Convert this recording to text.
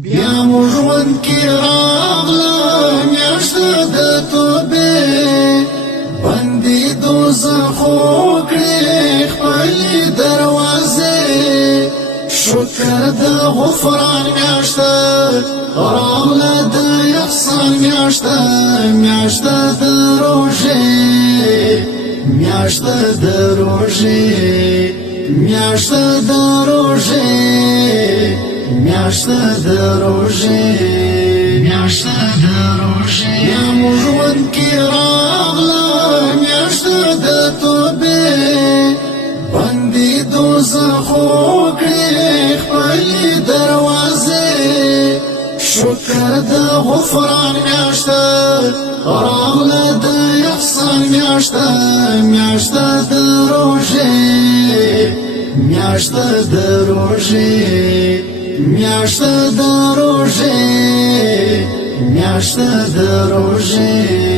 بیا موږ کې راغله میاشت د توبې بندي دوزخو کړې خپلې دروازې شکر د غفران میاشت راغله د احسان میاشت میاشت د روژې میاشت د روژې میاشت د روژې میاشت د روژې میاشت د روژې یا موږ کې راغله میاشت د توبې بندي دوزخو کړې خپلې دروازې شکر د غفران میاشت راغله د احسان میاشت میاشت د روژې میاشت د روژې میاشت د روژې میاشت د روژې